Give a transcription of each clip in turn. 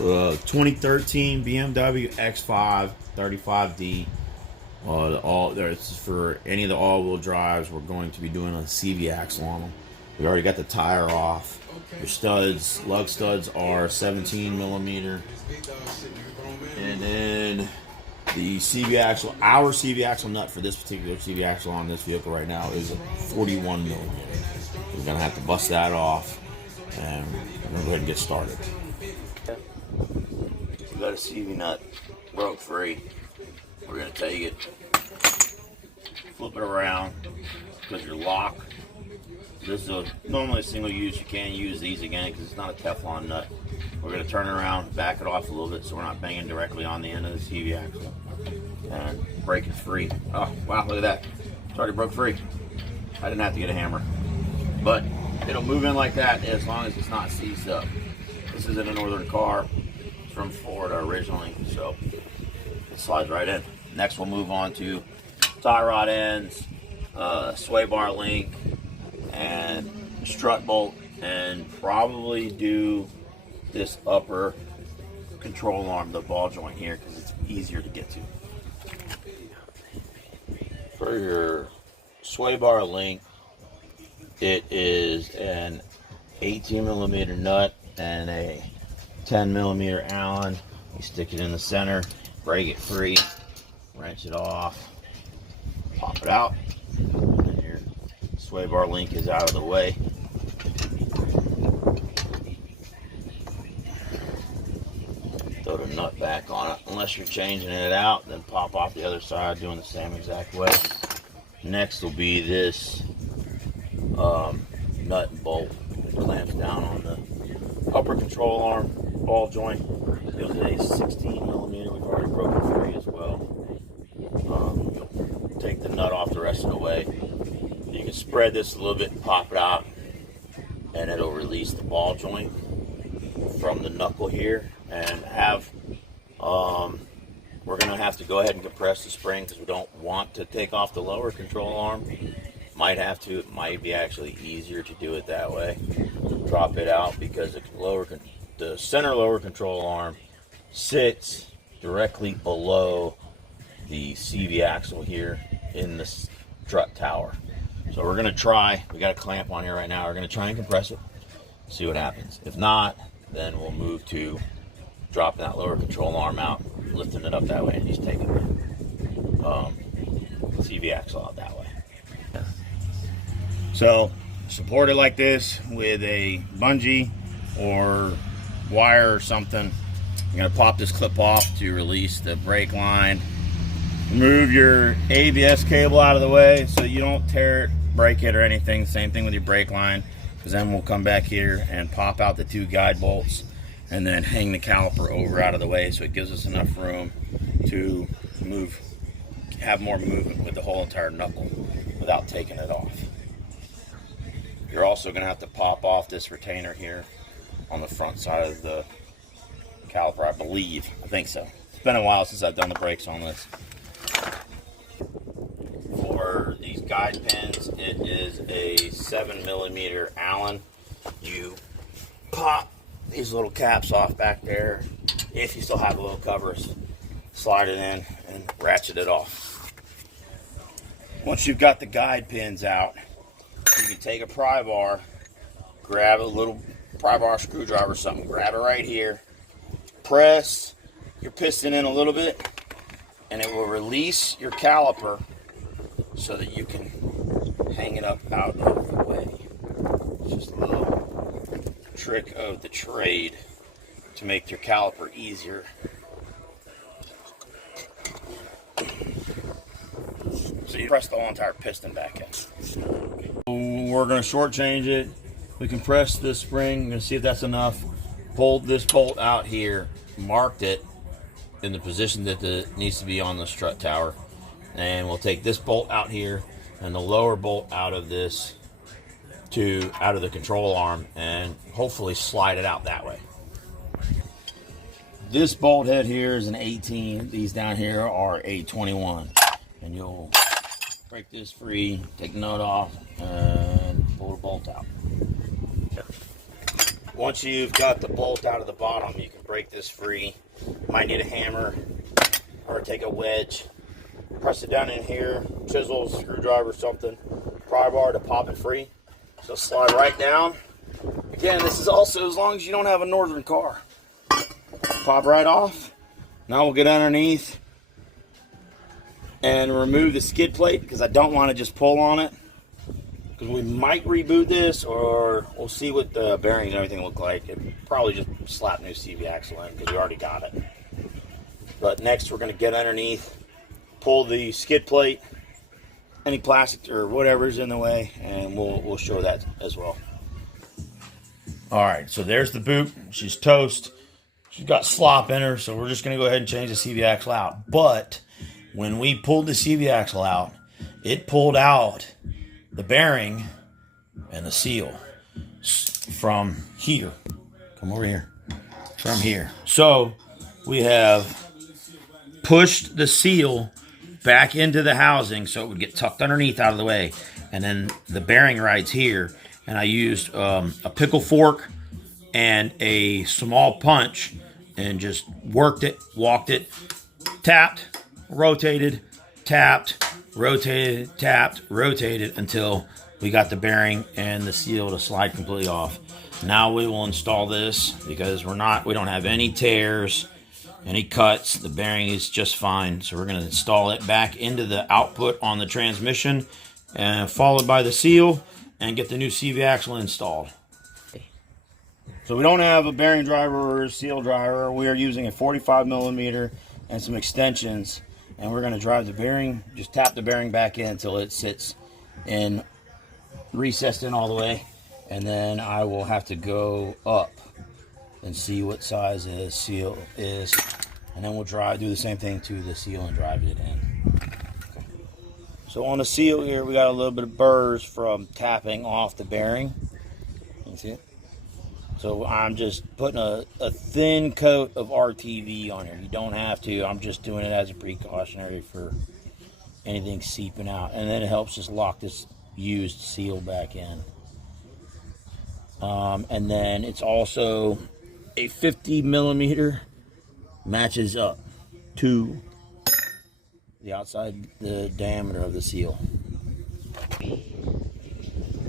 2013 BMW X5 35D. This is for any of the all-wheel drives. We're going to be doing a CV axle on them. We already got the tire off. Your studs, lug studs are 17 millimeter, and then the CV axle, our CV axle nut for this particular CV axle on this vehicle right now is 41 millimeter. We're gonna have to bust that off, and we're gonna go ahead and get started. We got a CV nut broke free. We're gonna take it, flip it around, because your lock. This is normally a single use. You can't use these again because it's not a Teflon nut. We're going to turn it around, back it off a little bit so we're not banging directly on the end of the CV axle. And break it free. Oh, wow, look at that. It's already broke free. I didn't have to get a hammer. But it'll move in like that as long as it's not seized up. This is in a Northern car. It's from Florida originally, so it slides right in. Next we'll move on to tie rod ends, sway bar link, and strut bolt, and probably do this upper control arm, the ball joint here, because it's easier to get to. For your sway bar link, it is an 18 millimeter nut and a 10 millimeter Allen. You stick it in the center, break it free, wrench it off, pop it out. Sway bar link is out of the way. Throw the nut back on it. Unless you're changing it out, then pop off the other side doing the same exact way. Next will be this nut and bolt that clamps down on the upper control arm ball joint. It was a 16 millimeter. We've already broken free as well. Take the nut off the rest of the way. You can spread this a little bit and pop it out, and it'll release the ball joint from the knuckle here. And we're going to have to go ahead and compress the spring because we don't want to take off the lower control arm. Might have to. It might be actually easier to do it that way. Drop it out because the center lower control arm sits directly below the CV axle here in the strut tower. So we're going to try, we got a clamp on here right now, we're going to try and compress it, see what happens. If not, then we'll move to dropping that lower control arm out, lifting it up that way, and just taking the CV axle out that way. So support it like this with a bungee or wire or something. I'm going to pop this clip off to release the brake line. Remove your ABS cable out of the way so you don't tear it, break it or anything. Same thing with your brake line, because then we'll come back here and pop out the two guide bolts and then hang the caliper over out of the way so it gives us enough room to move, have more movement with the whole entire knuckle without taking it off. You're also going to have to pop off this retainer here on the front side of the caliper, I believe. I think so. It's been a while since I've done the brakes on this. For these guide pins, it is a 7 millimeter Allen. You pop these little caps off back there. If you still have the little covers, slide it in and ratchet it off. Once you've got the guide pins out, you can take a pry bar, grab a little pry bar screwdriver or something, grab it right here, press your piston in a little bit, and it will release your caliper so that you can hang it up out of the way. It's just a little trick of the trade to make your caliper easier. So you press the whole entire piston back in. We're going to shortchange it. We can press this spring. We're going to see if that's enough. Pulled this bolt out here, marked it in the position that it needs to be on the strut tower, and we'll take this bolt out here and the lower bolt out of this out of the control arm and hopefully slide it out that way. This bolt head here is an 18. These down here are a 21, and you'll break this free, take the nut off, and pull the bolt out. once you've got the bolt out of the bottom, you can break this free. Might need a hammer or take a wedge. Press it down in here, chisel, screwdriver, something, pry bar to pop it free. So slide right down. Again, this is also as long as you don't have a northern car. Pop right off. Now we'll get underneath and remove the skid plate because I don't want to just pull on it. Because we might reboot this, or we'll see what the bearings and everything look like. It probably just slap new CV axle in because we already got it. But next we're going to get underneath, pull the skid plate, any plastic or whatever's in the way, and we'll show that as well. All right, so there's the boot. She's toast. She's got slop in her, so we're just going to go ahead and change the CV axle out. But when we pulled the CV axle out, it pulled out the bearing and the seal from here. Come over here. From here. So we have pushed the seal back into the housing so it would get tucked underneath out of the way. And then the bearing rides here. And I used a pickle fork and a small punch and just worked it, walked it, tapped, rotated, tapped, rotated, tapped, rotated until we got the bearing and the seal to slide completely off. Now we will install this because we don't have any tears, any cuts. The bearing is just fine. So we're going to install it back into the output on the transmission and followed by the seal and get the new CV axle installed. So we don't have a bearing driver or a seal driver. We are using a 45 millimeter and some extensions, and we're going to drive the bearing, just tap the bearing back in until it sits in, recessed in all the way, and then I will have to go up and see what size the seal is, and then we'll do the same thing to the seal and drive it in. So on the seal here, we got a little bit of burrs from tapping off the bearing. You see it? So I'm just putting a thin coat of RTV on here. You don't have to. I'm just doing it as a precautionary for anything seeping out. And then it helps just lock this used seal back in. And then it's also a 50 millimeter, matches up to the outside, the diameter of the seal.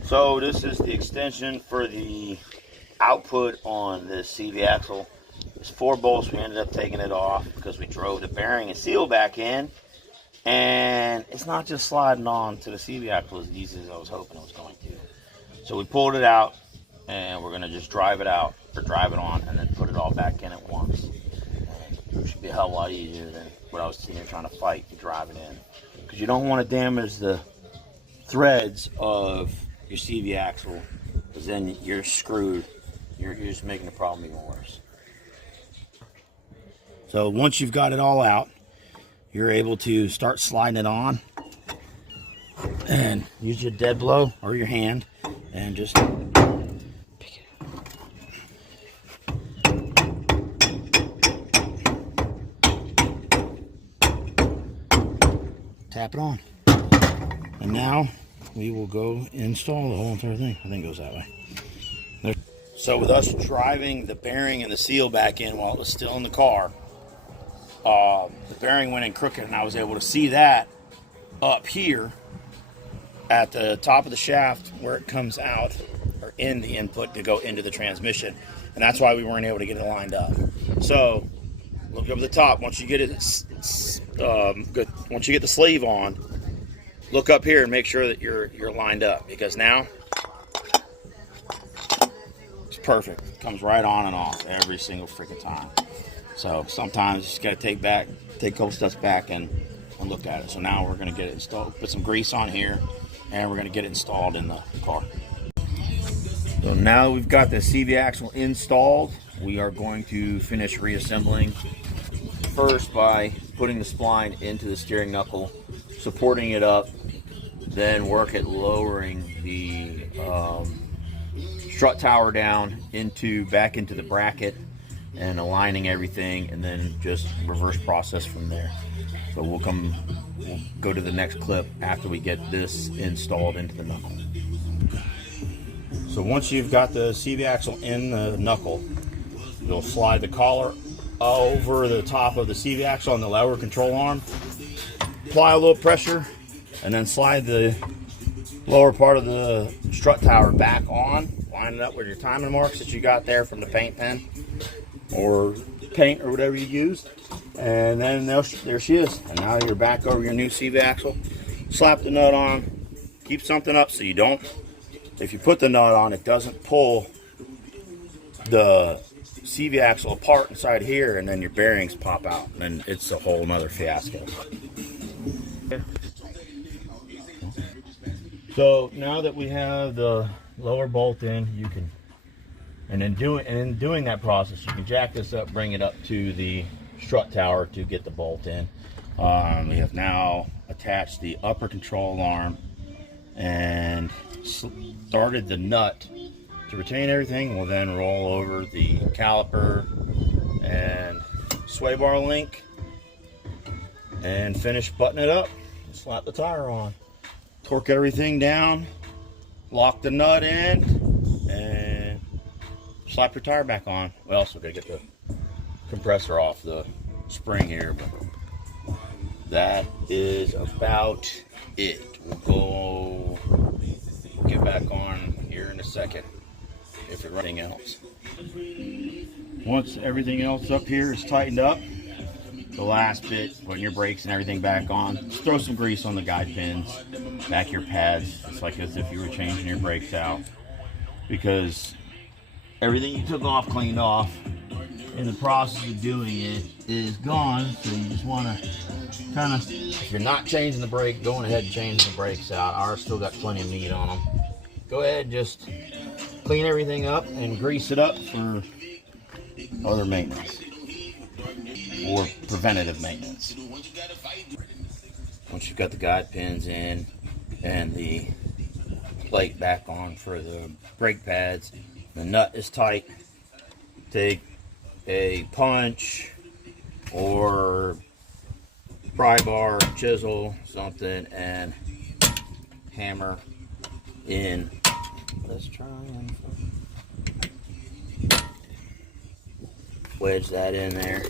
So this is the extension for the output on the CV axle. There's 4 bolts. We ended up taking it off because we drove the bearing and seal back in, and it's not just sliding on to the CV axle as easy as I was hoping it was going to. So we pulled it out, and we're going to just drive it out, or drive it on, and then put it all back in at once. And it should be a hell of a lot easier than what I was sitting here trying to fight to drive it in, because you don't want to damage the threads of your CV axle, because then you're screwed. You're just making the problem even worse. So once you've got it all out, you're able to start sliding it on, and use your dead blow or your hand and just pick it up. Tap it on. And now we will go install the whole entire thing. I think it goes that way. So with us driving the bearing and the seal back in while it was still in the car, the bearing went in crooked, and I was able to see that up here at the top of the shaft where it comes out, or in the input to go into the transmission. And that's why we weren't able to get it lined up. So look up at the top. Once you get it, once you get the sleeve on, look up here and make sure that you're lined up, because now it's perfect. It comes right on and off every single freaking time. So sometimes you just gotta take a couple steps back and look at it. So now we're gonna get it installed, put some grease on here, and we're gonna get it installed in the car. So now we've got the CV axle installed, we are going to finish reassembling. First by putting the spline into the steering knuckle, supporting it up, then work at lowering the strut tower down back into the bracket and aligning everything, and then just reverse process from there. So we'll go to the next clip after we get this installed into the knuckle. So once you've got the CV axle in the knuckle, you'll slide the collar over the top of the CV axle on the lower control arm, apply a little pressure, and then slide the lower part of the strut tower back on, line it up with your timing marks that you got there from the paint pen or paint or whatever you used, and then there she is. And now you're back over your new CV axle. Slap the nut on, keep something up so you don't, if you put the nut on, it doesn't pull the CV axle apart inside here, and then your bearings pop out, and then it's a whole nother fiasco. So now that we have the lower bolt in, you can, and in doing that process, you can jack this up, bring it up to the strut tower to get the bolt in. We have now attached the upper control arm and started the nut to retain everything. We'll then roll over the caliper and sway bar link and finish buttoning it up. Slap the tire on, torque everything down, lock the nut in, and slap your tire back on. We also gotta get the compressor off the spring here, but that is about it. We'll get back on here in a second if it's anything else. Once everything else up here is tightened up, the last bit, putting your brakes and everything back on, just throw some grease on the guide pins, back your pads. It's like as if you were changing your brakes out, because everything you took off, cleaned off, in the process of doing it is gone. So you just want to kind of, if you're not changing the brake, going ahead and changing the brakes out. Ours still got plenty of meat on them. Go ahead and just clean everything up and grease it up for other maintenance or preventative maintenance. Once you've got the guide pins in and the plate back on for the brake pads, the nut is tight, take a punch or pry bar, chisel, something, and hammer in. Let's try and wedge that in there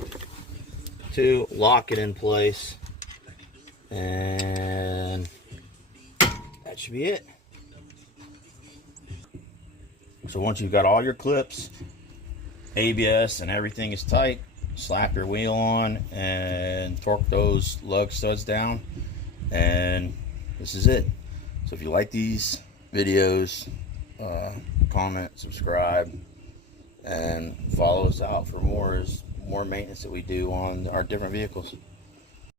to lock it in place, and that should be it. So once you've got all your clips, ABS, and everything is tight, slap your wheel on and torque those lug studs down, and this is it. So if you like these videos, comment, subscribe, and follow us out for more maintenance that we do on our different vehicles.